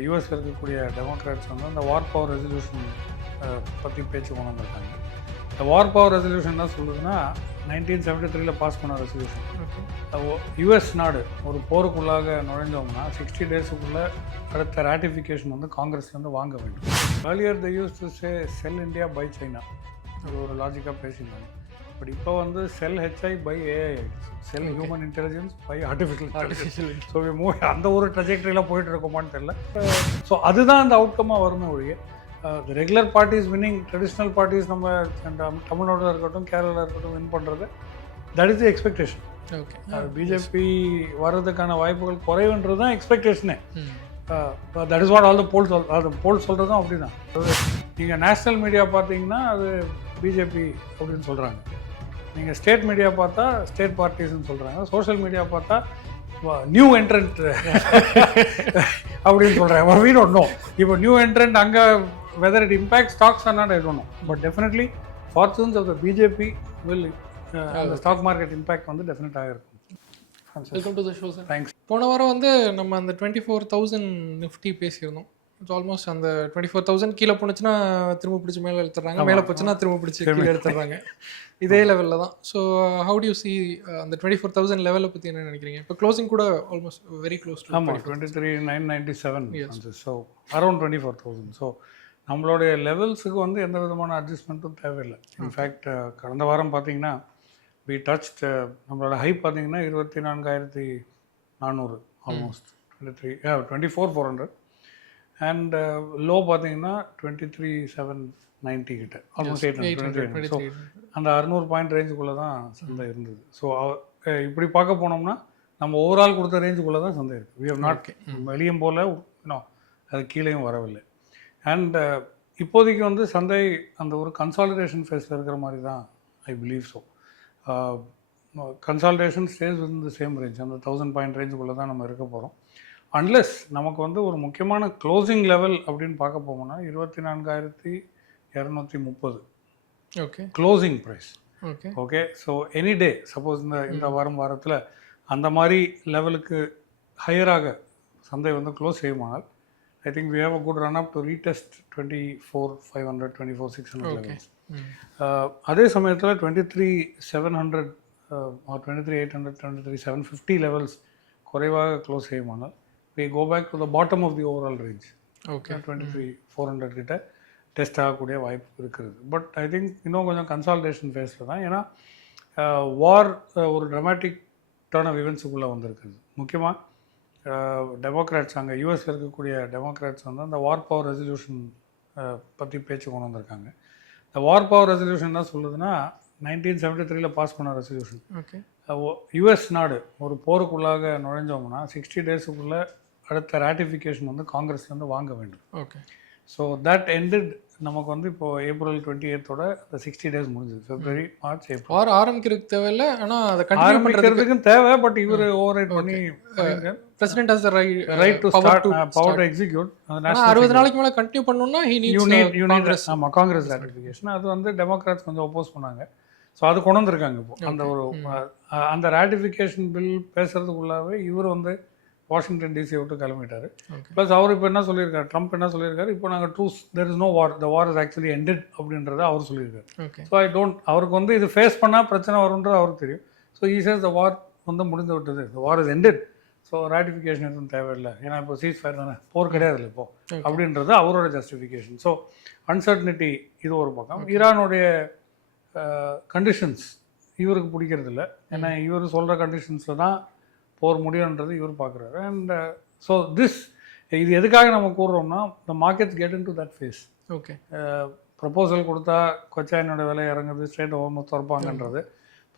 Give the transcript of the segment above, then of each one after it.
யூஎஸ்ல இருக்கக்கூடிய டெமோக்ராட்ஸ் வந்து அந்த வார் பவர் ரெசல்யூஷன் பற்றி பேச்சு கொண்டு வந்திருக்காங்க. இந்த வார் பவர் ரெசல்யூஷன் என்ன சொல்லுதுன்னா 1973 பாஸ் பண்ண ரெசல்யூஷன். யூஎஸ் நாடு ஒரு போருக்குள்ளாக நுழைஞ்சோம்னா 60 டேஸுக்குள்ளே அடுத்த ராட்டிஃபிகேஷன் வந்து காங்கிரஸ்லேருந்து வாங்க வேண்டும். Earlier they used to say sell India by China, அது ஒரு லாஜிக்காக பேசியிருந்தாங்க. பட் இப்போ வந்து sell HI by AI, sell human intelligence by artificial. So அந்த ஒரு ட்ரஜெக்டரியில் போயிட்டு இருக்கோமான்னு தெரியல. ஸோ அதுதான் அந்த அவுட்கமாக வருமே ஒழிய regular parties winning, traditional parties நம்ம தமிழ்நாட்டில் இருக்கட்டும் கேரளாவில் இருக்கட்டும் வின் பண்ணுறது, that is the expectation. Okay, BJP வர்றதுக்கான வாய்ப்புகள் குறைவுன்றது தான் எக்ஸ்பெக்டேஷனே. That is what all the poll சொல்கிறதும் அப்படி தான். நீங்கள் நேஷ்னல் மீடியா பார்த்தீங்கன்னா அது பிஜேபி அப்படின்னு சொல்கிறாங்க, நீங்கள் ஸ்டேட் மீடியா பார்த்தா ஸ்டேட் பார்ட்டிஸ்ன்னு சொல்கிறாங்க, சோஷியல் மீடியா பார்த்தா நியூ என்ட்ரண்ட் அப்படின்னு சொல்கிறாங்க. we don't know இப்போ நியூ என்ட்ரண்ட் அங்கே whether it impacts stocks or not, I don't know, but definitely fortunes of the BJP will the stock market impact வந்து டெஃபினட்டாக இருக்கும். Welcome to the show sir. Thanks. போன வாரம் வந்து நம்ம அந்த 24,000 நிஃப்டி பேசியிருந்தோம். இட்ஸ் ஆல்மோஸ்ட் அந்த 24,000 கீழே போணுச்சுன்னா திரும்ப பிடிச்சி மேலே எடுத்துடுறாங்க, மேலே போச்சுன்னா திரும்ப பிடிச்சி கீழே எடுத்துடுறாங்க. இதே லெவலில் தான். So how to you see அந்த 24,000 லெவலை பற்றி என்ன நினைக்கிறீங்க? இப்போ க்ளோசிங் கூட almost very close to 23,997, so around 24,000. So நம்மளுடைய லெவல்ஸுக்கு வந்து எந்த விதமான அட்ஜஸ்ட்மெண்ட்டும் தேவையில்லை. இன்ஃபேக்ட் கடந்த வாரம் பார்த்தீங்கன்னா வி டச்ட் நம்மளோட ஹை பார்த்தீங்கன்னா 24,400 ஆல்மோஸ்ட் 24,400 அண்ட் லோ பார்த்தீங்கன்னா 23,790 கிட்ட, ஆல்மோஸ்ட் 800. ஸோ அந்த 600 பாயிண்ட் ரேஞ்சுக்குள்ளே தான் சந்தை இருந்தது. ஸோ இப்படி பார்க்க போனோம்னா நம்ம ஓவரால் கொடுத்த ரேஞ்சுக்குள்ளே தான் சந்தை இருக்குது. வி ஹவ் நாட் வெளியும் போல் இன்னும் அது கீழேயும் வரவில்லை. அண்ட் இப்போதைக்கு வந்து சந்தை அந்த ஒரு கன்சாலிடேஷன் ஃபேஸில் இருக்கிற மாதிரி தான் I believe. So consolidation stay with the same range, அந்த 1000 பாயிண்ட் ரேஞ்சுக்குள்ளே தான் நம்ம இருக்க போகிறோம். அன்லெஸ் நமக்கு வந்து ஒரு முக்கியமான க்ளோசிங் லெவல் அப்படின்னு பார்க்க போகணும்னா 24,230 okay closing price. Okay okay, so any day suppose இந்த வாரத்தில் அந்த மாதிரி லெவலுக்கு ஹையராக சந்தை வந்து க்ளோஸ் செய்யுமானால் I think we have a good run up to retest 24,500, 24,600 levels. அதே சமயத்தில் 23,700 or 23,800, 23,750 levels குறைவாக close செய்யுமானால் we go back to the bottom of the overall range. Okay, 23,400 கிட்ட டெஸ்ட் ஆகக்கூடிய வாய்ப்பு இருக்கிறது. பட் ஐ திங்க் இன்னும் கொஞ்சம் கன்சால்டேஷன் ஃபேஸில் தான். ஏன்னா வார் ஒரு ட்ராமேட்டிக் டர்ன் ஆஃப் இவெண்ட்ஸுக்குள்ளே வந்திருக்குது. முக்கியமாக டெமோக்ராட்ஸ் அங்கே யூஎஸ்ல இருக்கக்கூடிய டெமோக்ராட்ஸ் வந்து அந்த வார் பவர் ரெசல்யூஷன் பற்றி பேச்சு கொண்டு வந்திருக்காங்க. இந்த வார் பவர் ரெசல்யூஷன் என்ன சொல்லுதுன்னா 1973 பாஸ் பண்ண ரெசல்யூஷன். ஓகே, யூஎஸ் நாடு ஒரு போருக்குள்ளாக நுழைஞ்சோம்னா 60 டேஸுக்குள்ளே அடுத்த ராட்டிஃபிகேஷன் வந்து காங்கிரஸ்லேருந்து வாங்க வேண்டும். ஓகே, ஸோ தட் எண்டட் நமக்கு வந்து இப்போ April 28 அந்த 60 டேஸ் முடிஞ்சது. February, March, April வார் ஆரம்பிக்கிறதுக்கு தேவையில்லை, ஆனால் அதை ஆரம்பிக்கிறதுக்கும் தேவை. பட் இவர் ஓவர் ரைட் பண்ணி president has the right to start power to execute. அந்த 60 நாளைக்கு மேலே கண்டினியூ பண்ணனும்னா he needs காங்கிரஸ். ஆமாம், காங்கிரஸ் ராட்டிஃபிகேஷன். அது வந்து டெமோக்ராட்ஸ் கொஞ்சம் ஒப்போஸ் பண்ணாங்க. ஸோ அது கொண்டு வந்திருக்காங்க. இப்போ அந்த ஒரு அந்த ராட்டிஃபிகேஷன் பில் பேசுறதுக்குள்ளாவே இவர் வந்து வாஷிங்டன் டிசி விட்டு கிளம்பிட்டார். ப்ளஸ் அவர் இப்போ என்ன சொல்லியிருக்காரு, ட்ரம்ப் என்ன சொல்லியிருக்காரு, இப்போ நாங்கள் truce there is no war, the war is actually ended அப்படின்றத அவர் சொல்லியிருக்காரு. ஸோ அவருக்கு வந்து இது ஃபேஸ் பண்ணால் பிரச்சனை வரும்ன்றது அவருக்கு தெரியும். ஸோ ஈ சேஸ் த வார் வந்து முடிந்து விட்டது, the war is ended, so ratification எதுவும் தேவையில்லை, ஏன்னா இப்போ சீஸ் ஃபயர் தானே, போர் கிடையாது இல்லை இப்போ அப்படின்றது அவரோட ஜஸ்டிஃபிகேஷன். ஸோ அன்சர்டனிட்டி இது ஒரு பக்கம். ஈரானுடைய கண்டிஷன்ஸ் இவருக்கு பிடிக்கிறது இல்லை, ஏன்னா இவர் சொல்கிற கண்டிஷன்ஸில் தான் போர் முடியுன்றது இவர் பார்க்குறாரு. அண்ட் ஸோ இது எதுக்காக நம்ம கூறுறோம்னா the markets get into that phase. Okay, proposal கொடுத்தா கொச்சாயினோட விலை இறங்குது, ஸ்ட்ரெயிட் ஓவர் திறப்பாங்கன்றது,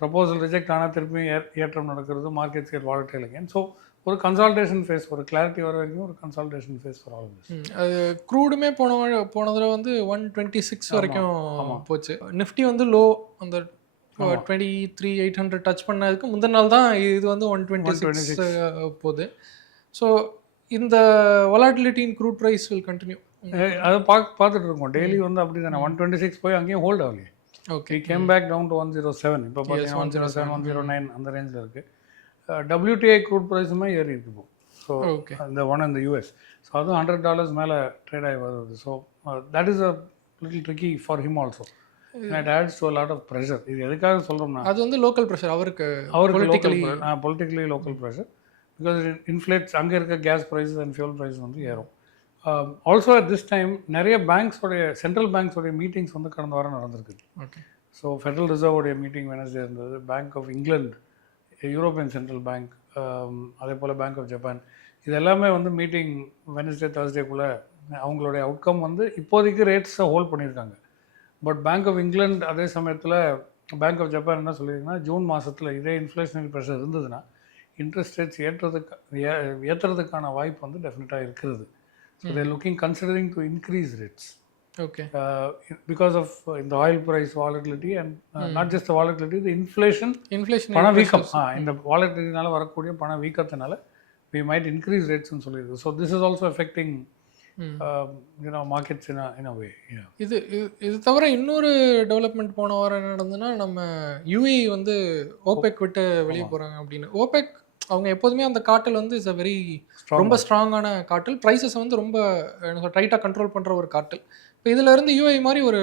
ப்ரப்போசல் ரிஜெக்ட் ஆனால் திருப்பி ஏற்றம் நடக்கிறது, markets get volatile again. So ஒரு கன்சால்டேஷன் ஃபேஸ், ஒரு கிளாரிட்டி வர வரைக்கும் ஒரு consolidation phase for all this. அது க்ரூடுமே போனதில் வந்து 126 வரைக்கும் போச்சு. நிஃப்டி வந்து லோ அந்த 23,800 டச் பண்ணதுக்கு முந்தின நாள் தான் இது வந்து 126 போகுது. ஸோ இந்த volatility in crude price will continue. அதை பார்த்துட்டு இருக்கோம் டெய்லி வந்து அப்படி தானே. 126 போய் அங்கேயும் ஹோல்ட் ஆகலையே. Okay, came back down to 107. இப்போ பார்த்தீங்கன்னா 107, 109 அந்த ரேஞ்சில் இருக்குது. WTI க்ரூட் ப்ரைஸுமே ஏறி இருக்கு. இப்போ ஸோ இந்த ஒன் இந்த யூஎஸ். ஸோ அதுவும் $100 மேலே ட்ரேட் ஆகி வருது. So that is a little tricky for him also. It adds to a lot of pressure. இது எதுக்காக சொல்கிறோம்னா அது வந்து லோக்கல் ப்ரெஷர், அவருக்கு politically local pressure. Because inflates அங்கே இருக்க gas prices and fuel price வந்து ஏறும். ஆல்சோ அட் திஸ் டைம் நிறைய பேங்க்ஸோடைய சென்ட்ரல் பேங்க்ஸோடைய மீட்டிங்ஸ் வந்து கடந்த வாரம் நடந்திருக்குது. ஓகே. ஸோ ஃபெடரல் ரிசர்வோடைய மீட்டிங் வெனஸ்டே இருந்தது, Bank of England, European Central Bank, அதே போல் பேங்க் ஆஃப் ஜப்பான், இது எல்லாமே வந்து மீட்டிங் வெனஸ்டே தேர்ஸ்டேக்குள்ளே அவங்களுடைய அவுட்கம் வந்து இப்போதைக்கு ரேட்ஸை ஹோல்ட் பண்ணியிருக்காங்க. பட் பேங்க் ஆஃப் இங்கிலாந்து அதே சமயத்தில் பேங்க் ஆஃப் ஜப்பான் என்ன சொல்லியிருக்குன்னா, ஜூன் மாதத்தில் இதே இன்ஃப்ளேஷனரி ப்ரெஷர் இருந்ததுன்னா இன்ட்ரெஸ்ட் ரேட்ஸ் ஏற்றுறதுக்கான வாய்ப்பு வந்து டெஃபினட்டாக இருக்கிறது. So they're looking considering to increase rates. Okay. Because of இந்த oil price volatility and not just volatility, இந்த இன்ஃப்ளேஷன் பணவீக்கம், இந்த வாலட்டிலிட்டினால வரக்கூடிய பண வீக்கத்தினால we might increase rates ன்னு சொல்லியிருக்கு. So this is also affecting markets in a way. இது தவிர இன்னொரு டெவலப்மெண்ட் போன வாரம் என்ன நடந்ததுன்னா, நம்ம UAE வந்து OPEC விட்டு வெளியே போகிறாங்க அப்படின்னு. OPEC அவங்க எப்போதுமே அந்த காட்டல் வந்து இஸ் அ வெரி ரொம்ப ஸ்ட்ராங்கான காட்டல், ப்ரைஸஸ் வந்து ரொம்ப டைட்டாக கண்ட்ரோல் பண்ணுற ஒரு காட்டல். இப்போ இதிலேருந்து UAE மாதிரி ஒரு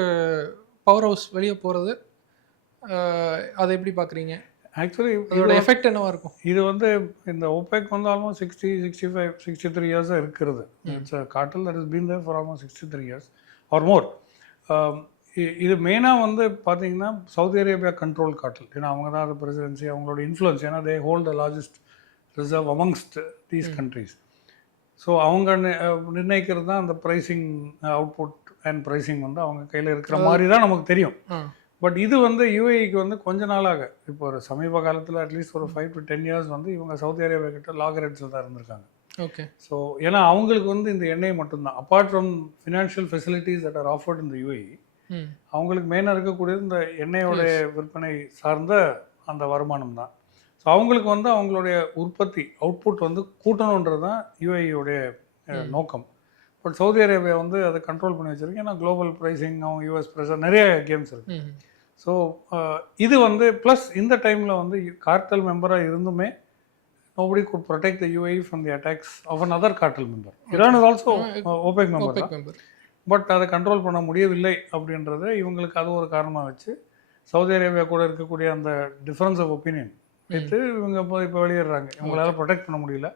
பவர் ஹவுஸ் வெளியே போகிறது, அதை எப்படி பார்க்குறீங்க? ஆக்சுவலி இதோட எஃபெக்ட் என்னவாக இருக்கும்? இது வந்து இந்த OPEC வந்து ஆல்மோஸ்ட் 63 இயர்ஸாக இருக்கிறது. It's a cartel that is been there for almost 63 years or more. இது மெயினாக வந்து பார்த்தீங்கன்னா சவுதி அரேபியா கண்ட்ரோல் காட்டல். ஏன்னா அவங்க தான் அது பிரசிடென்சி, அவங்களோட இன்ஃப்ளூயன்ஸ், ஏன்னா தே hold the largest reserve amongst these countries. So அவங்க நிர்ணயிக்கிறது தான் அந்த ப்ரைஸிங், அவுட்புட் அண்ட் ப்ரைஸிங் வந்து அவங்க கையில் இருக்கிற மாதிரி தான் நமக்கு தெரியும். பட் இது வந்து UAEக்கு வந்து கொஞ்ச நாளாக, இப்போ ஒரு சமீப காலத்தில் அட்லீஸ்ட் ஒரு 5 to 10 இயர்ஸ் வந்து இவங்க சவுதி அரேபியா கிட்ட லாகரேட்ஸில் தான் இருந்திருக்காங்க. ஓகே. ஸோ ஏன்னா அவங்களுக்கு வந்து இந்த எண்ணெய் மட்டும்தான், apart from financial facilities that R offered இந்த UAE, அவங்களுக்கு மெயினாக இருக்கக்கூடியது இந்த எண்ணெயோடைய விற்பனை சார்ந்த அந்த வருமானம் தான். ஸோ அவங்களுக்கு வந்து அவங்களுடைய உற்பத்தி அவுட்புட் வந்து கூட்டணுன்றது தான் UAEயோடைய நோக்கம். பட் சவுதி அரேபியா வந்து அதை கண்ட்ரோல் பண்ணி வச்சுருக்கு. ஏன்னா குளோபல் ப்ரைஸிங், அவங்க US ப்ரெஷர், நிறைய கேம்ஸ் இருக்குது. ஸோ இது வந்து ப்ளஸ் இந்த டைமில் வந்து கார்டல் மெம்பராக இருந்துமே nobody could protect the UAE from the attacks of another cartel member. Iran is also OPEC member. But அதை கண்ட்ரோல் பண்ண முடியவில்லை அப்படின்றத இவங்களுக்கு அது ஒரு காரணமாக வச்சு சவுதி அரேபியா கூட இருக்கக்கூடிய அந்த டிஃப்ரென்ஸ் ஆஃப் ஒப்பீனியன் வைத்து இவங்க இப்போ வெளியிடுறாங்க. இவங்களால ப்ரொடெக்ட் பண்ண முடியல,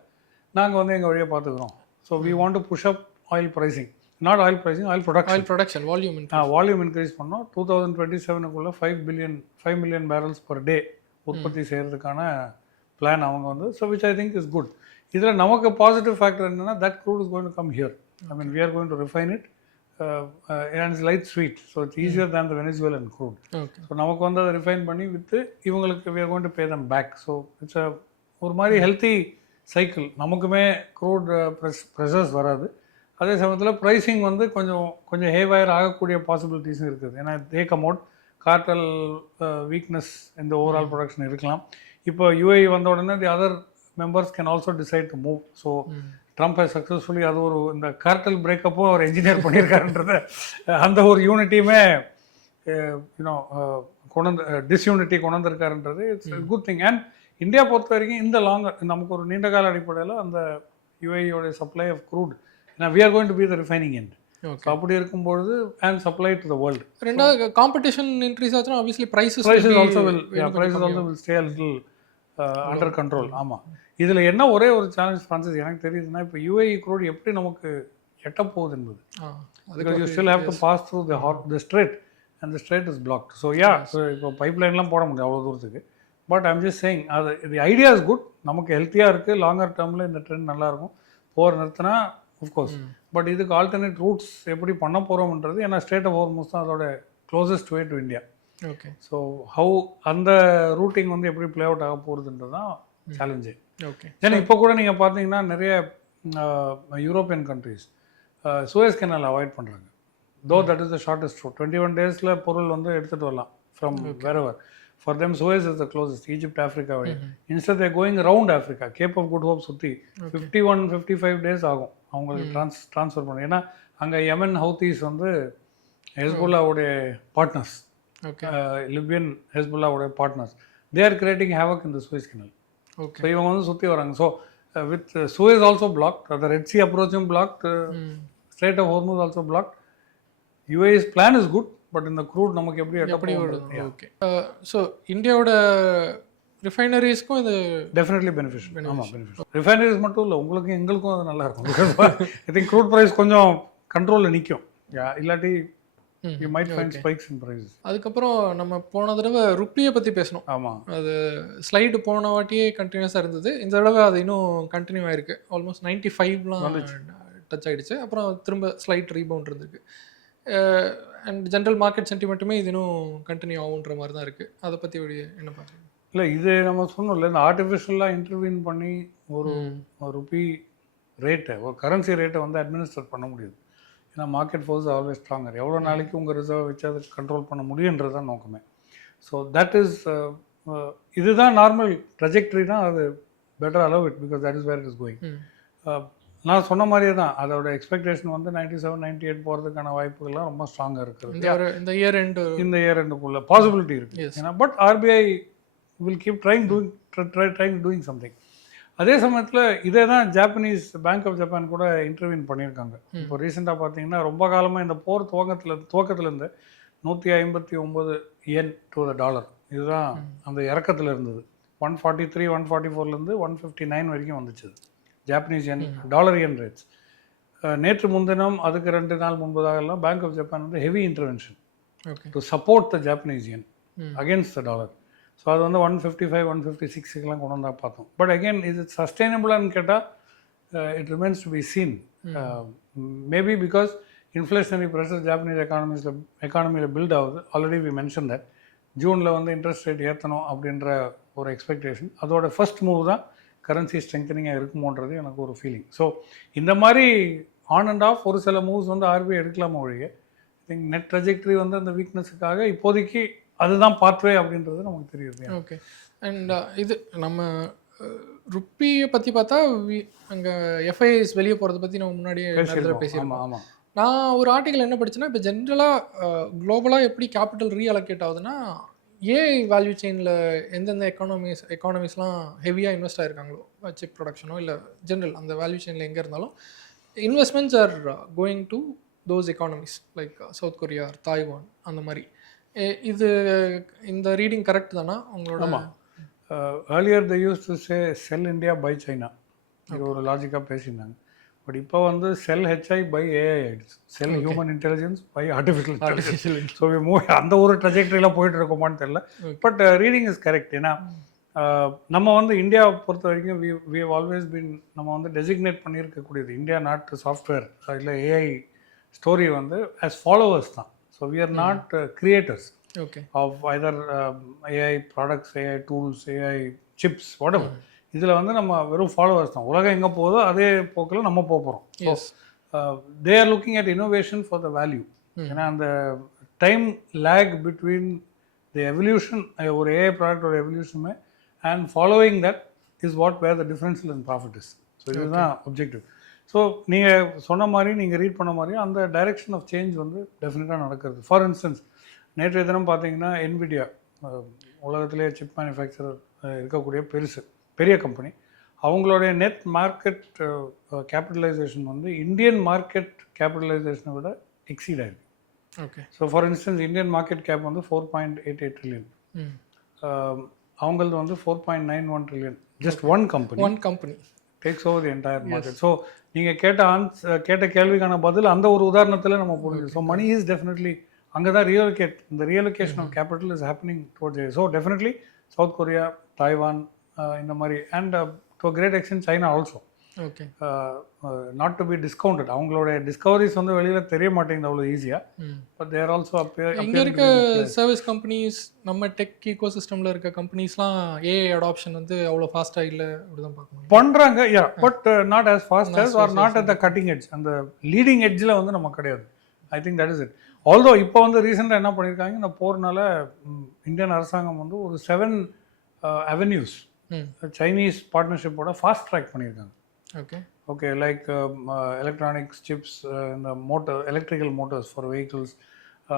நாங்கள் வந்து எங்கள் வழியை பார்த்துக்கிறோம். So we want to push up oil pricing, not oil pricing, oil production volume increase பண்ணோம். 2027க்குள்ளே 5 மில்லியன் பேரல்ஸ் பர் டே உற்பத்தி செய்கிறதுக்கான பிளான் அவங்க வந்து. So which I think is good. இதில் நமக்கு பாசிட்டிவ் ஃபேக்டர் என்னென்னா, that crude is going to come here. I mean we are going to refine it and it's light sweet, so it's easier than the Venezuelan crude. Okay. So நமக்கு வந்து அதை refine பண்ணி விற்று இவங்களுக்கு we are going to pay them back. So it's a ஒரு மாதிரி healthy cycle. நமக்குமே crude pressures வராது, அதே சமயத்தில் ப்ரைஸிங் வந்து கொஞ்சம் ஹேவயர் ஆகக்கூடிய பாசிபிலிட்டிஸும் இருக்குது. ஏன்னா தே கம் அவுட் கார்டல் வீக்னஸ் இந்த ஓவரால் ப்ரொடக்ஷன் இருக்கலாம். இப்போ UAE வந்த உடனே the other members can also decide to move. So Trump successfully அது ஒரு இந்த கார்டல் பிரேக்கப்பும் அவர் என்ஜினியர் பண்ணியிருக்காருன்றத அந்த ஒரு யூனிட்டியுமே டிஸ்யூனிட்டி கொண்டு வந்திருக்காருன்றது it's good thing. And India பொறுத்த வரைக்கும் இந்த லாங்கர் நமக்கு ஒரு நீண்ட கால அடிப்படையில் அந்த UAEயோடைய சப்ளை ஆஃப் க்ரூட், ஏன்னா we are going to be the refining end. அப்படி இருக்கும்பொழுது and supply to the world. ரெண்டாவது காம்படிஷன் இன்க்ரீஸ் ஆச்சுன்னா obviously prices also will stay a little under control. ஆமாம். இதில் என்ன ஒரே ஒரு சேலஞ்ச் ஃப்ரான்சிஸ் எனக்கு தெரியுதுன்னா, இப்போ UAE க்ரூட் எப்படி நமக்கு எட்ட போகுது என்பது. Because you still have to pass through the strait and the strait is blocked. So so இப்போ பைப் லைன்லாம் போட முடியும் அவ்வளோ தூரத்துக்கு. பட் ஐம் ஜஸ்ட் சேயிங், அது இது ஐடியா இஸ் குட், நமக்கு ஹெல்த்தியாக இருக்குது, லாங்கர் டேர்மில் இந்த ட்ரெண்ட் நல்லாயிருக்கும். போர் நிறுத்தினா ஆஃப்கோர்ஸ், பட் இதுக்கு ஆல்டர்னேட் ரூட்ஸ் எப்படி பண்ண போகிறோம்ன்றது, ஏன்னா ஸ்டேட் ஆஃப் ஹோர்முஸ் தான் அதோட closest way to India. Okay. So how அந்த ரூட்டிங் வந்து எப்படி ப்ளே அவுட் ஆக போகிறதுன்றது தான் சேலஞ்சு. ஓகே. ஏன்னா இப்போ கூட நீங்கள் பார்த்தீங்கன்னா நிறைய European countries Suez canal avoid பண்ணுறாங்க. Though that is the shortest route. 21 days பொருள் வந்து எடுத்துகிட்டு வரலாம் ஃப்ரம் வேறவர். For them Suez is the closest, Egypt Africa வழி. Instead they going round Africa, Cape of Good Hope சுற்றி 51-55 days ஆகும் அவங்களுக்கு ட்ரான்ஸ்ஃபர் பண்ண. ஏன்னா அங்கே யமன் ஹவுத்தீஸ் வந்து ஹெஸ்புல்லாவுடைய பார்ட்னர்ஸ், லிபியன் ஹெஸ்புல்லாவுடைய partners, they are creating havoc in the Suez canal. So இவங்க வந்து சுற்றி வராங்க. So with Suez also blocked, the Red Sea approaching blocked, Strait of Hormuz also blocked. UAE's plan is good, but in the crude நமக்கு எப்படி வருது? Okay. So இந்தியாவோட ரிஃபைனரிஸ்க்கும் இது definitely beneficial. ஆமாம், பெனிஃபிஷியல். ரிஃபைனரிஸ் மட்டும் இல்லை, உங்களுக்கும் எங்களுக்கும் அது நல்லா இருக்கும். ஐ திங்க் க்ரூட் ப்ரைஸ் கொஞ்சம் கண்ட்ரோலில் நிற்கும். இல்லாட்டி you might find spikes in price. அதுக்கப்புறம் நம்ம போன தடவை ருப்பியை பற்றி பேசணும். ஆமாம், அது ஸ்லைடு போன வாட்டியே கண்டினியூஸாக இருந்தது. இந்த தடவை அது இன்னும் கண்டினியூ ஆயிருக்கு. ஆல்மோஸ்ட் 95லாம் டச் ஆகிடுச்சு. அப்புறம் திரும்ப ஸ்லைட் ரீபவுண்ட் இருந்திருக்கு. அண்ட் ஜென்ரல் மார்க்கெட் சென்டிமெண்ட்டுமே இது இன்னும் கண்டினியூ ஆகுன்ற மாதிரி தான் இருக்குது. அதை பற்றி என்ன பார்க்குறீங்க? இல்லை, இது நம்ம சொன்னோம்ல, இந்த ஆர்டிஃபிஷியலாக இன்டர்வியூன் பண்ணி ஒரு ருப்பி ரேட்டை, ஒரு கரன்சி ரேட்டை வந்து அட்மினிஸ்டர் பண்ண முடியுது. ஏன்னா மார்க்கெட் ஃபோர்ஸ் ஆல்வேஸ் ஸ்ட்ராங்கர். எவ்வளோ நாளைக்கு உங்கள் ரிசர்வ் வச்சு அதை கண்ட்ரோல் பண்ண முடியுன்றது தான் நோக்கமே. ஸோ தட் இஸ் இதுதான் நார்மல் ட்ரஜெக்டரி தான். அது better allow it because that is where it is going. நான் சொன்ன மாதிரியே தான் அதோட எக்ஸ்பெக்டேஷன் வந்து 97, 98 போகிறதுக்கான வாய்ப்புகள்லாம் ரொம்ப ஸ்ட்ராங்காக இருக்குது. இந்த இயர் எண்டுக்குள்ள பாசிபிலிட்டி இருக்குது. ஏன்னா but RBI will keep trying doing something. அதே சமயத்தில் இதே தான் ஜாப்பனீஸ் பேங்க் ஆஃப் ஜப்பான் கூட இன்டர்வியூன் பண்ணியிருக்காங்க. இப்போ ரீசெண்டாக பார்த்தீங்கன்னா ரொம்ப காலமாக இந்த போர் துவக்கத்துலேருந்து 159 yen டு த டாலர், இதுதான் அந்த இறக்கத்தில் இருந்தது. 143, 144லேருந்து 159 வரைக்கும் வந்துச்சு Japanese yen, dollar yen rates. நேற்று முன்தினம் அதுக்கு 2 நாள் முன்பதாகலாம் பேங்க் ஆஃப் ஜப்பான் வந்து heavy intervention to support the Japanese yen against the dollar. So அது வந்து 155, 156க்கெலாம் கொண்டு வந்தால் பார்த்தோம். பட் அகெயின் இது சஸ்டைனபிளான்னு கேட்டால் it remains to be seen. Maybe because inflationary pressure Japanese எக்கானமியில் பில்ட் ஆகுது. ஆல்ரெடி வி மென்ஷன் தட் ஜூனில் வந்து இன்ட்ரெஸ்ட் ரேட் ஏற்றணும் அப்படின்ற ஒரு எக்ஸ்பெக்டேஷன். அதோட ஃபர்ஸ்ட் மூவ் தான் கரன்சி ஸ்ட்ரெங்தனிங்காக இருக்குமோன்றது எனக்கு ஒரு ஃபீலிங். ஸோ இந்த மாதிரி ஆன் அண்ட் ஆஃப் ஒரு சில மூவ்ஸ் வந்து ஆர்பிஐ எடுக்கலாமா ஒழிய ஐ திங்க் நெட் ட்ரெஜெக்டரி வந்து அந்த வீக்னஸுக்காக இப்போதைக்கு அதுதான் பாத்வே அப்படின்றது நமக்கு தெரியுது. ஓகே. அண்ட் இது நம்ம ருப்பியை பற்றி பார்த்தா அங்கே எஃப்ஐஎஸ் வெளியே போகிறத பற்றி நம்ம முன்னாடியே பேசியிருக்கோம். ஆமாம். நான் ஒரு ஆர்டிக்கல் என்ன படிச்சேன்னா, இப்போ ஜென்ரலாக குளோபலாக எப்படி கேபிட்டல் ரீஅலோகேட் ஆகுதுன்னா, ஏஐ வேல்யூ செயினில் எந்தெந்த எக்கானமிஸ்லாம் ஹெவியாக இன்வெஸ்ட் ஆகிருக்காங்களோ, சிப் ப்ரொடக்ஷனோ இல்லை ஜென்ரல் அந்த வேல்யூ செயினில் எங்கே இருந்தாலும் investments are going to those economies like South Korea, Taiwan அந்த மாதிரி. இது இந்த ரீடிங் கரெக்ட் தானா உங்களோட? ஆமாம். Earlier they used to say sell India by China, இது ஒரு லாஜிக்காக பேசியிருந்தாங்க. பட் இப்போ வந்து செல் ஹெச்ஐ பை ஏஐ ஆகிடுச்சு. Sell human intelligence by artificial intelligence. So அந்த ஒரு ட்ரஜெக்டரியில் போயிட்டு இருக்கோமான்னு தெரியல. But reading is correct. ஏன்னா நம்ம வந்து இந்தியாவை பொறுத்த வரைக்கும் வி ஹவ் ஆல்வேஸ் பீன், நம்ம வந்து டெசிக்னேட் பண்ணியிருக்கக்கூடியது இந்தியா நாட் சாஃப்ட்வேர் இல்லை ஏஐ ஸ்டோரி வந்து ஆஸ் ஃபாலோவர்ஸ் தான். So we are not creators of either AI products, AI tools, AI chips, whatever. இதில் வந்து நம்ம வெறும் ஃபாலோவர்ஸ் தான். உலகம் எங்கே போதோ அதே போக்கில் நம்ம போகிறோம். They are looking at innovation for the value. ஏன்னா அந்த time lag between the evolution, ஒரு ஏஐ ப்ராடக்டோட எவல்யூஷனுமே and following that is what where the differential in profit is. So இதுதான் ஒப்ஜெக்டிவ். ஸோ நீங்கள் சொன்ன மாதிரி, நீங்கள் ரீட் பண்ண மாதிரியும் அந்த டைரெக்ஷன் ஆஃப் சேஞ்ச் வந்து டெஃபினட்டாக நடக்கிறது. ஃபார் இன்ஸ்டன்ஸ் நேற்றைய தினம் பார்த்தீங்கன்னா என்விடியா, உலகத்திலே சிப் மேனுஃபேக்சரர் இருக்கக்கூடிய பெரிய கம்பெனி, அவங்களுடைய நெட் மார்க்கெட் கேபிட்டலைசேஷன் வந்து இந்தியன் மார்க்கெட் கேபிட்டலைசேஷனை விட எக்ஸீட் ஆகிருக்கு. Okay. So for instance Indian market cap வந்து 4.88 trillion, அவங்களது வந்து 4.91 trillion. Just one company takes over the entire market. So நீங்கள் கேட்ட கேள்விக்கான பதில் அந்த ஒரு உதாரணத்தில் நம்ம புரியுது. ஸோ மணி இஸ் டெஃபினெட்லி அங்கே தான் இந்த reallocation of capital is happening towards a. So definitely South Korea, Taiwan, இந்த மாதிரி and to a great extent China also. Okay. Not to be discounted. அவங்களோட டிஸ்கவரிஸ் வந்து வெளியில் தெரிய மாட்டேங்குது அவ்வளோ ஈஸியாக. பட் தேர் ஆல்சோ இங்கே இருக்க சர்வீஸ் கம்பெனிஸ், நம்ம டெக் ஈகோ சிஸ்டமில் இருக்க கம்பெனிஸ்லாம் ஏஐ அடாப்ஷன் வந்து அவ்வளோ ஃபாஸ்ட்டாக இல்லை அப்படிதான் பார்க்கணும். பண்ணுறாங்க, yeah, but not as fast as are not at the cutting edge. அந்த லீடிங் எட்ஜில் வந்து நம்ம கிடையாது. I think that is it. Although இப்போ வந்து ரீசெண்டாக என்ன பண்ணியிருக்காங்க, இந்த போர்னால இந்தியன் அரசாங்கம் வந்து ஒரு 7 அவென்யூஸ் சைனீஸ் பார்ட்னர்ஷிப்போட ஃபாஸ்ட் ட்ராக் பண்ணியிருக்காங்க. Okay, like electronics, chips, the electrical motors for vehicles,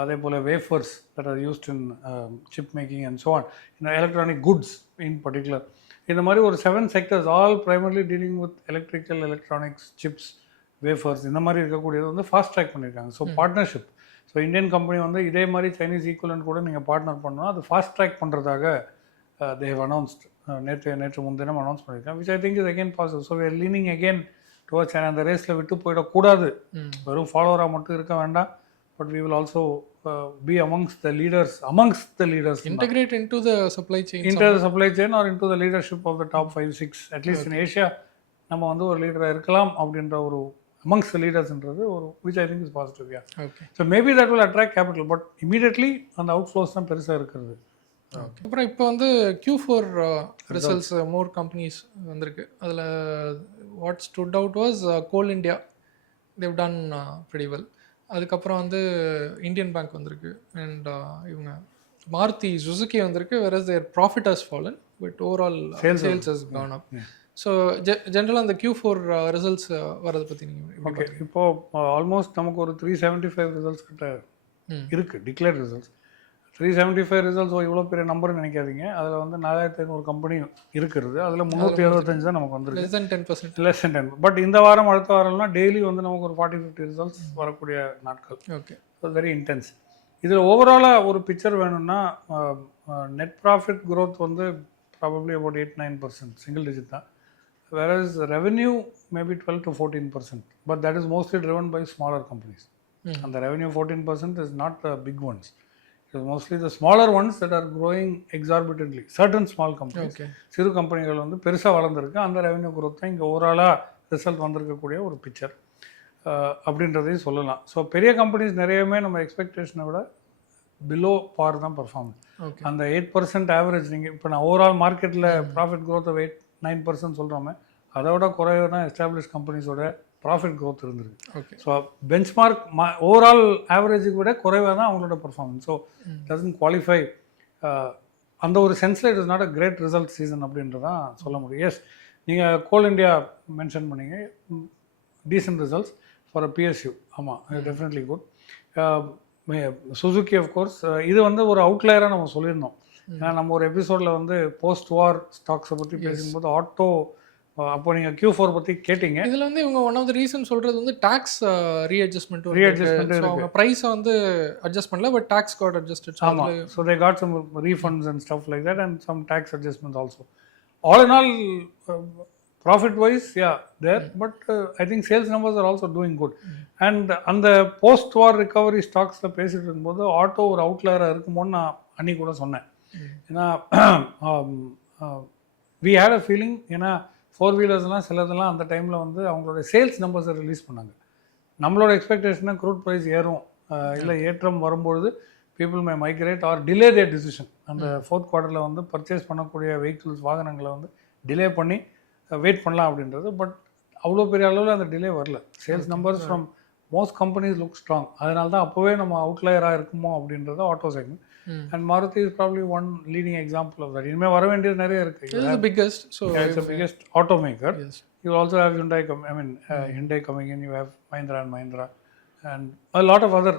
அதே போல் wafers that are used in chip making and so on, electronic goods in particular. இந்த மாதிரி ஒரு 7 sectors all primarily dealing with electrical, electronics, chips, wafers இந்த மாதிரி இருக்கக்கூடியது வந்து fast track பண்ணியிருக்காங்க. So partnership. So Indian company வந்து இதே மாதிரி சைனீஸ் ஈக்குவலன்ட் கூட நீங்கள் பார்ட்னர் பண்ணணும், அது ஃபாஸ்ட் ட்ராக் பண்ணுறதாக they have announced நேற்று முன்தினம் அனௌன்ஸ் பண்ணியிருக்காங்க, which I think is again positive. So we are leaning again towards China. அந்த ரேஸில் விட்டு போயிடக்கூடாது, வெறும் ஃபாலோவராக மட்டும் இருக்க வேண்டாம். But we will also be amongst the leaders. Integrate into the supply chain. Into the supply chain or into the leadership of the top 5-6. At least in Asia, நம்ம வந்து ஒரு லீடராக இருக்கலாம் அப்படின்ற ஒரு amongst the leadersன்றது ஒரு which I think is positive. Yeah. Okay. So maybe that will attract capital, but immediately அந்த outflows தான் பெருசாக இருக்கிறது. அப்புறம் இப்போ வந்து Q4 ரிசல்ட்ஸ் மோர் கம்பெனிஸ் வந்திருக்கு. அதில் what stood out was Coal India, they've done pretty well. அதுக்கப்புறம் வந்து இந்தியன் பேங்க் வந்திருக்கு அண்ட் இவங்க மாருதி சுசுகி வந்திருக்கு. Where is their profit has fallen but overall sales has gone up. So ஜென்ரலாக அந்த Q4 ரிசல்ட்ஸ் வரதை பற்றி நீங்கள் ஓகே. இப்போது ஆல்மோஸ்ட் நமக்கு ஒரு 375 ரிசல்ட்ஸ் கிட்ட இருக்குது டிக்ளேர்ட் ரிசல்ட்ஸ். 375 ரிசல்ட்ஸ் இவ்வளோ பெரிய நம்பர்னு நினைக்காதீங்க. அதில் வந்து 4500 கம்பெனி இருக்கிறது. அதில் 375 தான் நமக்கு வந்துருக்கு. Less than 10. பட் இந்த வாரம் அடுத்த வாரம்லாம் டெய்லி வந்து நமக்கு ஒரு 40-50 ரிசல்ட்ஸ் வரக்கூடிய நாட்கள். ஓகே. So very intense. இதில் ஓவராலாக ஒரு பிக்சர் வேணும்னா நெட் ப்ராஃபிட் க்ரோத் வந்து ப்ராபப்ளி அபவுட் 8-9%, சிங்கிள் டிஜிட் தான். whereas revenue maybe 12-14%, but that is mostly driven by smaller companies. And the revenue 14% is not the big ones. It is mostly the smaller ones that are growing exorbitantly. Certain small companies, சிறு கம்பெனிகள் வந்து பெருசாக வளர்ந்துருக்கு. அந்த revenue growth தான் இங்கே ஓவராலாக result வந்திருக்கக்கூடிய ஒரு பிக்சர் அப்படின்றதையும் சொல்லலாம். ஸோ பெரிய கம்பெனிஸ் நிறையவே நம்ம எக்ஸ்பெக்டேஷனை விட பிலோ பார் தான் பர்ஃபார்ம். அந்த 8% ஆவரேஜ் நீங்கள் இப்போ நான் ஓவரால் மார்க்கெட்டில் ப்ராஃபிட் க்ரோத்தை 8-9% சொல்கிறோமே, அதை விட குறைவு தான் எஸ்டாப்ளிஷ் கம்பெனிஸோட ப்ராஃபிட் க்ரோத் இருந்திருக்கு. ஸோ பெஞ்ச்மார்க் ஓவரால் ஆவரேஜுக்கு விட குறைவாக தான் அவங்களோட பர்ஃபார்மன்ஸ். So doesn't qualify. அந்த ஒரு சென்ஸில் it is not a great result season அப்படின்றதான் சொல்ல முடியும். எஸ், நீங்கள் கோல் இண்டியா மென்ஷன் பண்ணீங்க, decent results for a PSU. ஆமாம், டெஃபினெட்லி குட். சுசுகி ஆஃப்கோர்ஸ் இது வந்து ஒரு அவுட்லயராக நம்ம சொல்லியிருந்தோம். ஏன்னா நம்ம ஒரு எபிசோடில் வந்து போஸ்ட் வார் ஸ்டாக்ஸை பற்றி பேசும்போது ஆட்டோ, அப்போ நீங்கள் Q4 பற்றி கேட்டிங்க. இதில் வந்து இவங்க ஒன் ஆஃப் த ரீசன் சொல்கிறது வந்து டேக்ஸ் ரீஅட்ஜஸ்ட்மெண்ட் அவங்க ப்ரைஸை வந்து அட்ஜஸ்ட் பண்ணல, பட் டேக்ஸ் காட் அட்ஜஸ்டட். ஆமாம். So they got some refunds and stuff like that and some tax adjustments also. All in all profit wise there, but I think sales numbers are also doing good. And அந்த post war recovery ஸ்டாக்ஸில் பேசிகிட்டு இருக்கும்போது auto ஒரு அவுட்லயராக இருக்குமோன்னு நான் அன்றைக்கி கூட சொன்னேன். ஏன்னா வி ஹேட் அ ஃபீலிங், ஏன்னா 4 வீலர்ஸ்லாம் சிலதெல்லாம் அந்த டைமில் வந்து அவங்களோட சேல்ஸ் நம்பர்ஸை ரிலீஸ் பண்ணாங்க. நம்மளோட எக்ஸ்பெக்டேஷனை க்ரூட் ப்ரைஸ் ஏறும், இல்லை ஏற்றம் வரும்பொழுது people may migrate or delay their decision. அந்த 4th குவார்ட்டரில் வந்து பர்ச்சேஸ் பண்ணக்கூடிய வெஹிக்கிள்ஸ், வாகனங்களை வந்து டிலே பண்ணி வெயிட் பண்ணலாம் அப்படின்றது. பட் அவ்வளோ பெரிய அளவில் அந்த டிலே வரல. Sales numbers from most companies look strong. அதனால தான் அப்போவே நம்ம அவுட்லயராக இருக்குமோ அப்படின்றது auto segment. And Maruti is probably one leading example of that. இனிமேல் வர வேண்டியது நிறைய இருக்குது. It is the biggest. So it's the biggest automaker. Yes. You also have Hyundai Hyundai coming in. You have Mahindra and Mahindra and a lot of other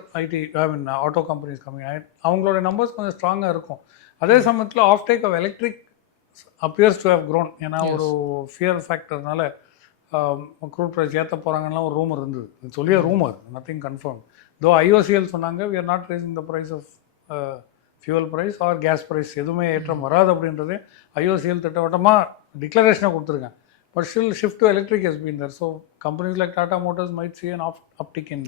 auto companies coming in. அவங்களோட numbers கொஞ்சம் ஸ்ட்ராங்காக இருக்கும். அதே சமயத்தில் offtake of electric appears to have grown. ஏன்னா ஒரு fear ஃபேக்டர்னால crude price ஏற்ற போகிறாங்கன்னா ஒரு ரூமர் இருந்தது. சொல்லிய ரூமர், நத்திங் கன்ஃபார்ம். தோ IOCL சொன்னாங்க we are not raising the price of fuel price or gas price, எதுவுமே ஏற்றம் வராது அப்படின்றது IOCL திட்டவட்டமாக டிக்ளரேஷனாக கொடுத்துருக்கேன். But still shift to electric has been there. So companies like Tata Motors might see an uptick in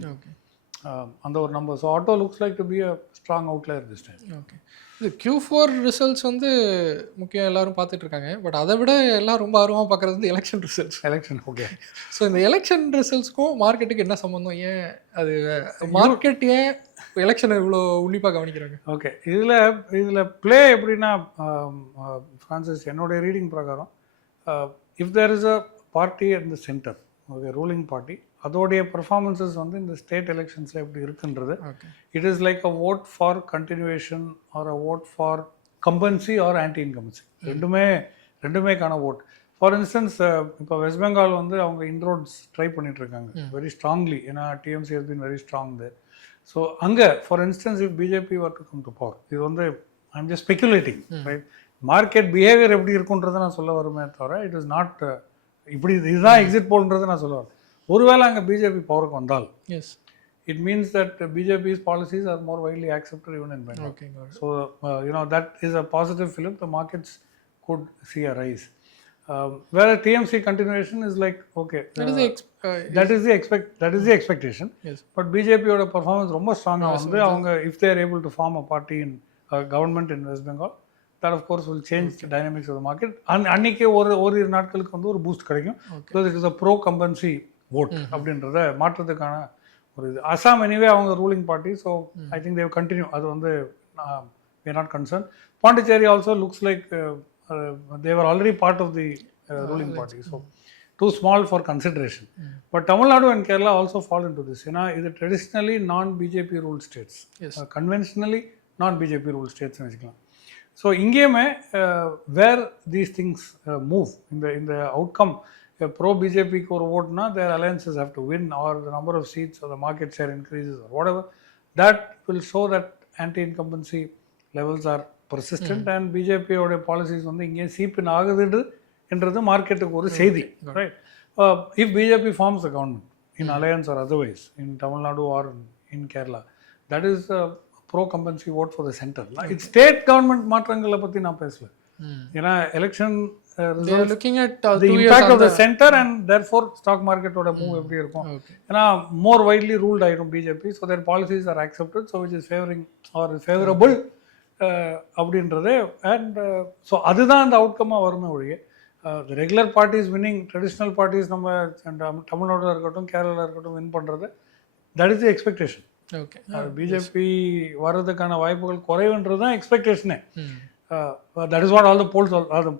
அந்த ஒரு நம்பர். So auto looks like to be a strong outlier this time. Okay. இது Q4 ரிசல்ட்ஸ் வந்து முக்கியம் எல்லாரும் பார்த்துட்டு இருக்காங்க. பட் அதை விட எல்லாம் ரொம்ப ஆர்வமாக பார்க்குறது வந்து எலெக்ஷன் ரிசல்ட்ஸ். ஓகே. ஸோ இந்த எலெக்ஷன் ரிசல்ட்ஸ்க்கும் மார்க்கெட்டுக்கு என்ன சம்மந்தம்? ஏன் அது மார்க்கெட் ஏன் எலெக்ஷனை இவ்வளோ உன்னிப்பாக கவனிக்கிறாங்க? ஓகே. இதில் ப்ளே எப்படின்னா, ஃப்ரான்சிஸ், என்னுடைய ரீடிங் பிரகாரம், if there is a party at the center, okay, ruling party, அதோடைய பர்ஃபார்மன்ஸஸ் வந்து இந்த ஸ்டேட் எலெக்ஷன்ஸில் எப்படி இருக்குன்றது, it is like a vote for continuation or a vote for incumbency or anti incumbency. ரெண்டுமே கான ஓட். ஃபார் இன்ஸ்டன்ஸ், இப்போ வெஸ்ட் பெங்கால் வந்து அவங்க இன்ரோட்ஸ் ட்ரை பண்ணிட்டு இருக்காங்க வெரி ஸ்ட்ராங்லி. ஏன்னா TMC has been very strong there. So அங்கே for instance if BJP were to come to power, இது வந்து I'm just ஸ்பெக்குலேட்டிங், right, market behaviour எப்படி இருக்குன்றதை நான் சொல்ல வருமே தவிர இட் இஸ் நாட் இப்படி இதுதான் எக்ஸிட் போல்ன்றதை நான் சொல்ல வரேன். ஒருவேளை அங்கே பிஜேபி பவருக்கு வந்தால் S it means that BJP's policies are more widely accepted even in Bengal. Okay, got it. So, that is a positive fillip. The markets could see a rise. Whereas TMC continuation is like, okay, that is the expectation. Yes. But BJP oda performance ரொம்ப ஸ்ட்ராங்காக வந்து அவங்க if they are able to form a party in government in West Bengal, that of course will change the dynamics of the market. அன்னைக்கு ஒரு நாட்களுக்கு வந்து ஒரு boost கிடைக்கும். Because it is a pro competency vote அப்படின்றத மாற்றத்துக்கான ஒரு இது. அசாம் எனிவே அவங்க ruling party, so I think they've continue. அது வந்து we are not concerned. Pondicherry also looks like they were already part of the ruling party, so too small for consideration. But Tamil Nadu and Kerala also fall into this. You know, இது traditionally non-BJP ruled states. Yes. Conventionally non-BJP ruled states னு வச்சுக்கலாம். So இங்கேயுமே where these things move in the outcome, pro BJPக்கு ஒரு ஓட்டுனா their alliances have to win, or the number of seats or the market share increases or whatever, that will show that anti-incumbency levels are persistent and BJP ஓட policies வந்து இங்கே சீப்பின் ஆகுதுன்றது மார்க்கெட்டுக்கு ஒரு செய்தி, right? If BJP forms a government in alliance or otherwise in Tamil Nadu or in Kerala, that is a pro-competency vote for the center. It's state government மாற்றங்களை பற்றி நான் பேசல. ஏன்னா election they are looking at the impact of the center and therefore stock market oda move எப்படி இருக்கும். ஏன்னா more widely ruled ஆயிடும் BJP, so their policies are accepted, so which is favoring or favorable அப்படின்றது. and so அதுதான் அந்த அவுட்கமாக வருமே ஒழிய the regular parties winning, traditional parties நம்ம தமிழ்நாடுல இருக்கட்டும் கேரளாவில் இருக்கட்டும் வின் பண்ணுறது, that is the expectation. Okay. BJP வர்றதுக்கான வாய்ப்புகள் குறைவுன்றது தான் எக்ஸ்பெக்டேஷனே. That is what all the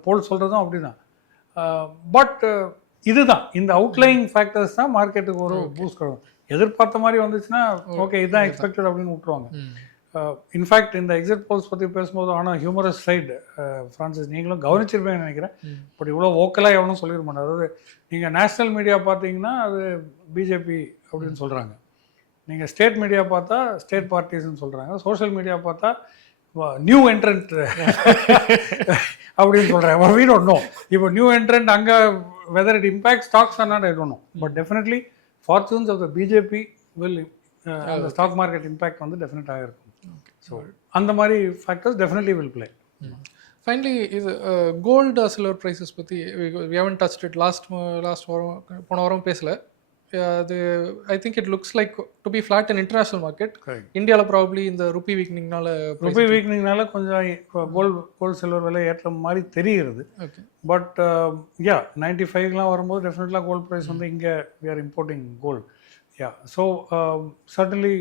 polls சொல்கிறதும் அப்படி தான். பட் இதுதான் இந்த அவுட்லைங் ஃபேக்டர்ஸ் தான் மார்க்கெட்டுக்கு ஒரு பூஸ்ட் கிடைக்கும். எதிர்பார்த்த மாதிரி வந்துச்சுன்னா ஓகே இதுதான் எக்ஸ்பெக்டட் அப்படின்னு விட்டுருவாங்க. இன்ஃபேக்ட் இந்த எக்ஸிட் போல்ஸ் பற்றி பேசும்போது ஆனால் ஹியூமரஸ் சைடு ஃப்ரான்சிஸ் நீங்களும் கவனிச்சிருப்பேன்னு நினைக்கிறேன். பட் இவ்வளோ ஓக்கலாக எவனும் சொல்லிட மாட்டேன். அதாவது நீங்கள் நேஷ்னல் மீடியா பார்த்தீங்கன்னா அது பிஜேபி அப்படின்னு சொல்கிறாங்க, நீங்கள் ஸ்டேட் மீடியா பார்த்தா ஸ்டேட் பார்ட்டிஸ்ன்னு சொல்கிறாங்க, சோஷியல் மீடியா பார்த்தா நியூ என்ட்ரண்ட் அப்படின்னு சொல்கிறாங்க. we don't know இப்போ நியூ என்ட்ரண்ட் அங்கே whether it impacts stocks or not I don't know, but definitely fortunes of the BJP will அந்த ஸ்டாக் மார்க்கெட் இம்பேக்ட் வந்து டெஃபினட்டாக இருக்கும். ஸோ அந்த மாதிரி factors definitely will play. Finally இது கோல்டு சில்வர் ப்ரைஸஸ் பற்றி we haven't touched it. Last வாரம் போன வாரம் பேசல. அது I think it looks like to be flat in international market. இந்தியாவில் ப்ராபப்ளி இந்த ருப்பி வீக்னிங்னால கொஞ்சம் கோல்டு சில்வர் விலை ஏற்ற மாதிரி தெரிகிறது. பட் யா 95லாம் வரும்போது டெஃபினெட்லாக கோல்டு ப்ரைஸ் வந்து இங்கே we are importing gold. Yeah so certainly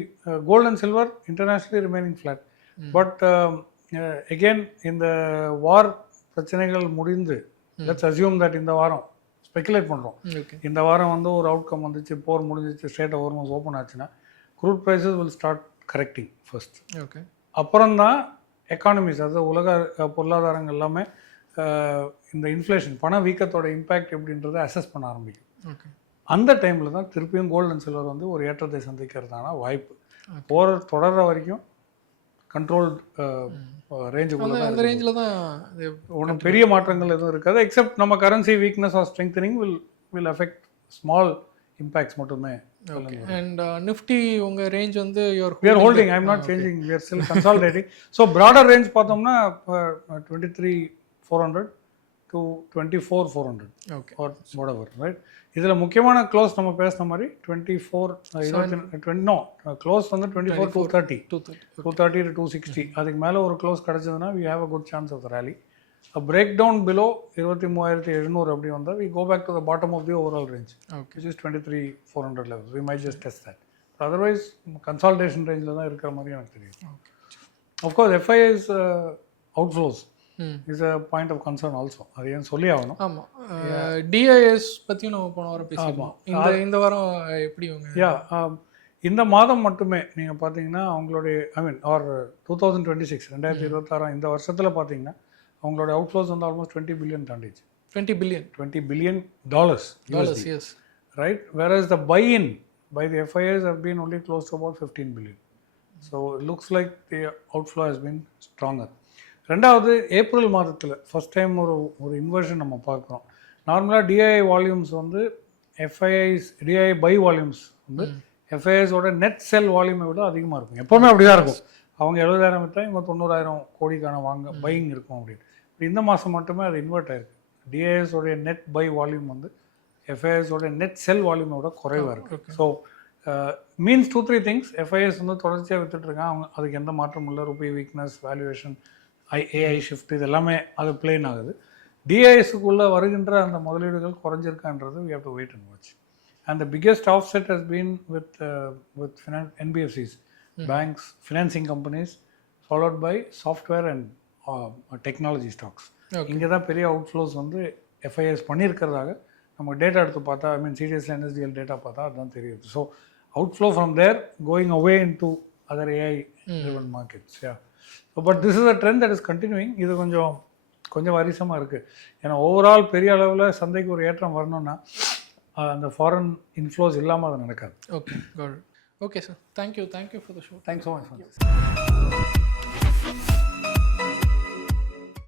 gold and silver internationally remaining flat. But again இந்த வார் பிரச்சனைகள் முடிந்து லெட்ஸ் அஸ்யூம் தட் இந்த வாரம் ஸ்பெகுலேட் பண்ணுறோம், இந்த வாரம் வந்து ஒரு அவுட்கம் வந்துச்சு, போர் முடிஞ்சிச்சு, ஸ்ட்ரெயிட் ஹார்மஸ் ஓப்பன் ஆச்சுன்னா crude prices will start correcting first. Okay, அப்புறம் தான் எக்கானமிஸ், அதாவது உலக பொருளாதாரங்கள் எல்லாமே இந்த இன்ஃப்ளேஷன் பண வீக்கத்தோட இம்பேக்ட் எப்படின்றத அசஸ் பண்ண ஆரம்பிக்கும். ஓகே, அந்த டைமில் தான் திருப்பியும் கோல்டு அண்ட் சில்வர் வந்து ஒரு ஏற்றத்தை சந்திக்கிறதுக்கான வாய்ப்பு. போர் தொடர்ற வரைக்கும் கண்ட்ரோல் ரேஞ்சுக்குள்ள தான் ஒன்றும் பெரிய மாற்றங்கள் எதுவும் இருக்காது. எக்ஸப்ட் நம்ம currency weakness R strengthening will affect small impacts மட்டுமே. அண்ட் நிஃப்டி உங்க ரேஞ்ச் வந்து we are holding, I am not changing, we are still consolidating. So broader range பார்த்தோம்னா 23,400 to 24,400 okay or whatever, right? இதில் முக்கியமான close நம்ம பேசுன மாதிரி 24 close வந்து 24,230 to 260. அதுக்கு மேலே ஒரு close கிடச்சதுன்னா we have a good chance of the rally. A breakdown below 23,700 அப்படி வந்தால் we go back to the bottom of the overall range, which is 23,400 levels. We might just test that. But otherwise consolidation rangeல தான் இருக்கிற மாதிரி எனக்கு தெரியும். Of course FII's outflows is a point of concern also. அது ஏன் சொல்லி ஆகணும். ஆமாம், டிஐஎஸ் பற்றியும் நம்ம போன வாரம் பேசிக்கலாம். இந்த வாரம் எப்படி இந்த மாதம் மட்டுமே நீங்கள் பார்த்தீங்கன்னா அவங்களுடைய ஆர் 2026 2026 இந்த வருஷத்தில் பார்த்தீங்கன்னா அவங்களோட அவுட்ஃப்ளோஸ் வந்து ஆல்மோஸ்ட் 20 பில்லியன் தாண்டிச்சு. 20 billion dollars yes, right? Whereas the buy-in by the FIIs have been only close to about 15 billion. So it looks like the outflow has been stronger. ரெண்டாவது ஏப்ரல் மாதத்தில் first time ஒரு inversion நம்ம பார்க்குறோம். நார்மலாக DII volumes வந்து DII by volumes வந்து எஃப்ஐஐஸோட net செல் வால்யூமை விட அதிகமாக இருக்கும். எப்போவுமே அப்படி தான் இருக்கும். அவங்க 70,000 விற்றா இவங்க 90,000 கோடிக்கான பையிங் இருக்கும் அப்படின்னு. இந்த மாதம் மட்டுமே அது இன்வெர்ட் ஆயிருக்கு. டிஐஎஸோடைய நெட் பை வால்யூம் வந்து எஃப்ஐஎஸோட நெட் செல் வால்யூமை விட குறைவாக இருக்குது. So means 2-3 things. எஃப்ஐஎஸ் வந்து தொடர்ச்சியாக விற்றுட்ருக்காங்க. அவங்க அதுக்கு எந்த மாற்றம் இல்லை. Rupee weakness, valuation, AI shift, இது எல்லாமே அது பிளேன் ஆகுது. டிஐஎஸுக்குள்ளே வருகின்ற அந்த முதலீடுகள் குறைஞ்சிருக்கான்றது we have to wait and watch. And the biggest offset has been with NBFCs, banks, financing companies, followed by software and technology stocks. இங்கே தான் பெரிய அவுட்ஃப்ளோஸ் வந்து எஃப்ஐஎஸ் பண்ணியிருக்கிறதாக நம்ம டேட்டா எடுத்து பார்த்தா, சீரியஸ்ல NSDL டேட்டா பார்த்தா அதுதான் தெரியுது. So outflow from they're going away in to other AI driven markets. But this is a trend that is continuing. இது கொஞ்சம் வரிசமாக இருக்குது. ஏன்னா ஓவரால் பெரிய அளவில் சந்தைக்கு ஒரு ஏற்றம் வரணும்னா அந்த ஃபாரின் இன்ஃப்ளோஸ் இல்லாமல் அது நடக்காது. Okay sir. Thank you for the show. Thanks so much.